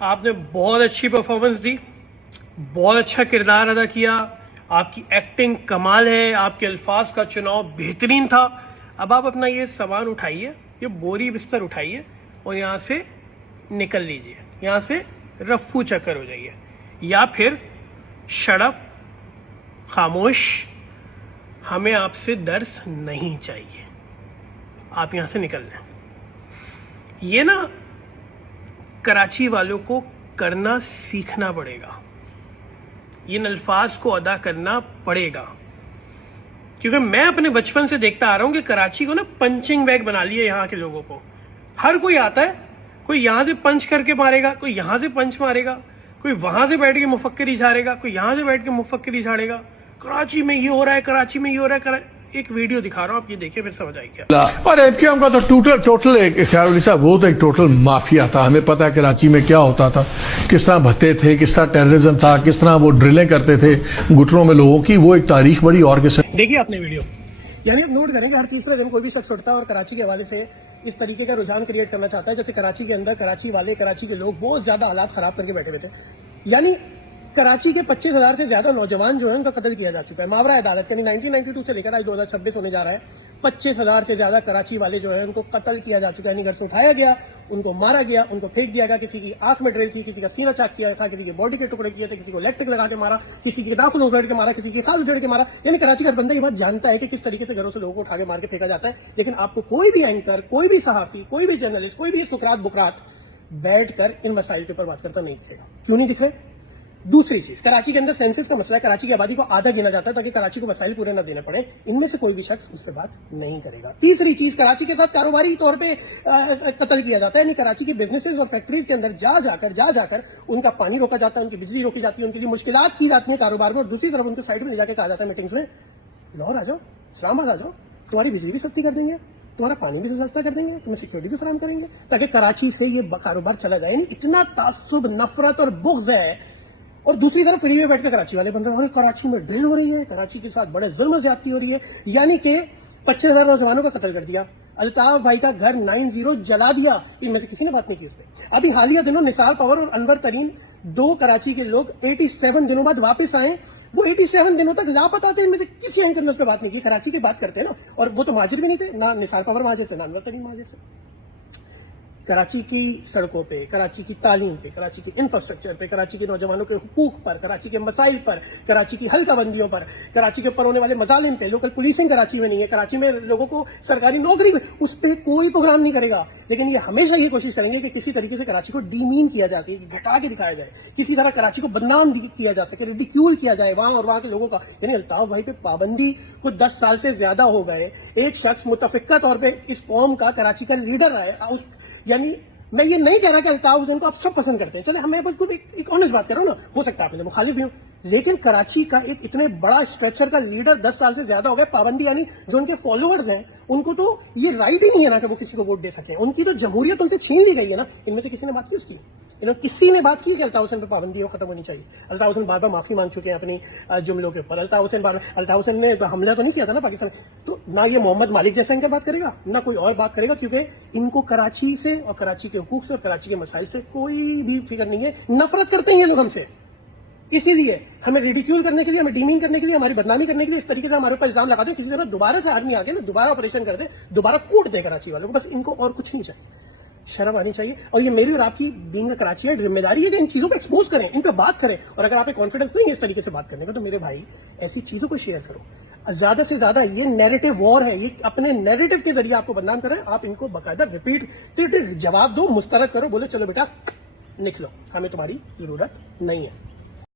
آپ نے بہت اچھی پرفارمنس دی, بہت اچھا کردار ادا کیا, آپ کی ایکٹنگ کمال ہے, آپ کے الفاظ کا چناؤ بہترین تھا. اب آپ اپنا یہ سامان اٹھائیے, یہ بوری بستر اٹھائیے اور یہاں سے نکل لیجیے, یہاں سے رفو چکر ہو جائیے, یا پھر شٹ اپ, خاموش, ہمیں آپ سے درس نہیں چاہیے, آپ یہاں سے نکل لیں. یہ نا کراچی والوں کو کرنا سیکھنا پڑے گا, ان الفاظ کو ادا کرنا پڑے گا, کیونکہ میں اپنے بچپن سے دیکھتا آ رہا ہوں کہ کراچی کو نا پنچنگ بیگ بنا لیا یہاں کے لوگوں کو. ہر کوئی آتا ہے, کوئی یہاں سے پنچ کر کے مارے گا, کوئی یہاں سے پنچ مارے گا, کوئی وہاں سے بیٹھ کے مفکری جھاڑے گا, کوئی یہاں سے بیٹھ کے مفکری جھاڑے گا. کراچی میں یہ ہو رہا ہے, کراچی میں یہ ہو رہا ہے. ایک ویڈیو دکھا رہا ہوں, آپ یہ دیکھیں پھر سمجھ آئے گا. اور ایم کیو ایم کا تو ٹوٹل خیال علی صاحب, وہ تو ایک ٹوٹل مافیا تھا. ہمیں پتا ہے کراچی میں کیا ہوتا تھا, کس طرح بھتے تھے, کس طرح ٹیررزم تھا, کس طرح وہ ڈرلیں کرتے تھے گٹروں میں لوگوں کی. وہ ایک تاریخ بڑی اور کس دیکھیے آپ نے ویڈیو, یعنی آپ نوٹ کریں کہ ہر تیسرے دن کوئی بھی شخص اٹھتا ہے اور کراچی کے حوالے سے اس طریقے کا رجحان کریٹ کرنا چاہتا ہے جیسے کراچی کے اندر کراچی والے, کراچی کے لوگ بہت زیادہ حالات خراب کر کے بیٹھے ہوئے تھے. یعنی کراچی کے 25,000 سے زیادہ نوجوان جو ہیں ان کا قتل کیا جا چکا ہے ماورا عدالت, یعنی 1992 سے لے کر آج 2026 ہونے جا رہا ہے. 25,000 سے زیادہ کراچی والے جو ہیں ان کو قتل کیا جا چکا ہے. یعنی گھر سے اٹھایا گیا, ان کو مارا گیا, ان کو پھینک دیا گیا, کسی کی آنکھ میں ڈرل تھی, کسی کا سینہ چاک کیا تھا, کسی کے باڈی کے ٹکڑے کیے تھے, کسی کو الیکٹرک لگا کے مارا, کسی کے ناخن اجڑ کے مارا, کسی کے خال اجڑ کے مارا. یعنی کراچی کا بندہ یہ بات جانتا ہے کہ کس طریقے سے گھروں سے لوگوں کو اٹھا کے مار کے پھینکا جاتا ہے. لیکن آپ کو کوئی بھی اینکر, کوئی بھی صحافی, کوئی بھی جرنلسٹ, کوئی بھی سکرات بکرات بیٹھ کر ان مسائل کے اوپر بات کرتا نہیں دکھے گا. کیوں نہیں دکھ رہے؟ دوسری چیز, کراچی کے اندر سینسس کا مسئلہ ہے, کراچی کی آبادی کو آدھا گنا جاتا ہے تاکہ کراچی کو وسائل پورے نہ دینے پڑے. ان میں سے کوئی بھی شخص اس پہ بات نہیں کرے گا. تیسری چیز, کراچی کے ساتھ کاروباری طور پہ قتل کیا جاتا ہے. یعنی کراچی کی بزنسز اور فیکٹریز کے اندر جا کر ان کا پانی روکا جاتا ہے, ان کی بجلی روکی جاتی ہے, ان کے لیے مشکلات کی جاتی ہیں کاروبار میں, اور دوسری طرف ان کو سائڈ میں لے جا کے کہا جاتا ہے میٹنگز میں, لاہور آ جاؤ, اسلام آباد آ جاؤ, تمہاری بجلی بھی سستی کر دیں گے, تمہارا پانی بھی سستا کر دیں گے, تمہیں سیکورٹی بھی فراہم کریں گے تاکہ کراچی سے یہ کاروبار چلا جائے. یعنی اتنا تعصب, نفرت اور بغض ہے. اور دوسری طرف فری میں بیٹھ کے کراچی والے بن رہے ہیں, کراچی میں ڈرل ہو رہی ہے, کراچی کے ساتھ بڑے ظلم و زیادتی ہو رہی ہے. یعنی کہ 25,000 نوجوانوں کا قتل کر دیا, الطاف بھائی کا گھر 90 جلا دیا, ان میں سے کسی نے بات نہیں کی اس پہ. ابھی حالیہ دنوں نثار پاور اور انور ترین, 2 کراچی کے لوگ 87 دنوں بعد واپس آئے. وہ 87 دنوں تک لاپتہ تھے, ان میں سے کسی اینکر نے اس پہ بات نہیں کی. کراچی کی بات کرتے ہیں نا, اور وہ تو مہاجر بھی نہیں تھے, نہ نثار پاور مہاجر تھے, نہ انور ترین مہاجر تھے. کراچی کی سڑکوں پہ, کراچی کی تعلیم پہ, کراچی کی انفراسٹرکچر پہ, کراچی کے نوجوانوں کے حقوق پر, کراچی کے مسائل پر, کراچی کی حلقہ بندیوں پر, کراچی کے اوپر ہونے والے مظالم پہ, لوکل پولیسنگ کراچی میں نہیں ہے, کراچی میں لوگوں کو سرکاری نوکری, اس پہ کوئی پروگرام نہیں کرے گا. لیکن یہ ہمیشہ یہ کوشش کریں گے کہ کسی طریقے سے کراچی کو ڈیمین کیا جائے, گھٹا کے دکھایا جائے, کسی طرح کراچی کو بدنام کیا جا سکے, ریڈیکیول کیا جائے وہاں اور وہاں کے لوگوں کا. یعنی الطاف بھائی پہ پابندی کو 10 سال سے زیادہ ہو گئے. ایک شخص متفقہ طور پہ اس قوم کا کراچی کا لیڈر ہے. یعنی میں یہ نہیں کہہ رہا کہ الطاف حسین کو آپ سب پسند کرتے ہیں, چلے ہمیں بالکل ایک آنےسٹ بات کر رہا ہوں نا, ہو سکتا ہے آپ مخالف بھی ہوں, لیکن کراچی کا ایک اتنے بڑا اسٹرکچر کا لیڈر 10 سال سے زیادہ ہو گئے. پابندی یعنی جو ان کے فالوورز ہیں ان کو تو یہ رائٹ ہی نہیں ہے نا کہ وہ کسی کو ووٹ دے سکیں. ان کی تو جمہوریت ان سے چھین لی گئی ہے نا. ان میں سے کسی نے بات کی اس کی, کسی نے بات کی کہ الطاف حسین پہ پابندی ختم ہونی چاہیے. الطاف حسین بار بار معافی مانگ چکے ہیں اپنی جملوں کے اوپر. الطاف حسین نے حملہ تو نہیں کیا تھا نا پاکستان, تو نہ یہ محمد مالک جیسا ان کا بات کرے گا, نہ کوئی اور بات کرے گا, کیونکہ ان کو کراچی سے اور کراچی کے حقوق سے اور کراچی کے مسائل سے کوئی بھی فکر نہیں ہے. نفرت کرتے ہیں یہ لوگ ہم سے, اسی لیے ہمیں ریڈیکیول کرنے کے لیے, ہمیں ڈیمین کرنے کے لیے, ہماری بدنامی کرنے کے لیے اس طریقے سے ہمارے اوپر الزام لگاتے ہیں. کسی طرح دوبارہ سے آدمی آگے نا دوبارہ آپریشن کر دے, دوبارہ کوٹ دے کراچی والوں کو. بس ان کو اور کچھ نہیں چاہیے, شرم آنی چاہیے. اور یہ میری اور آپ کی بینگ کراچی ہے ذمہ داری ہے کہ ان چیزوں کو ایکسپوز کریں, ان پہ بات کریں. اور اگر آپ کو کانفیڈنس نہیں ہے اس طریقے سے بات کرنے کا, تو میرے بھائی ایسی چیزوں کو شیئر کرو. زیادہ سے زیادہ یہ نیریٹو وار ہے, یہ اپنے نیریٹو کے ذریعے آپ کو بدنام کریں. آپ ان کو باقاعدہ ریپیٹ جواب دو, مسترد کرو, بولے چلو بیٹا نکلو, ہمیں تمہاری ضرورت نہیں ہے.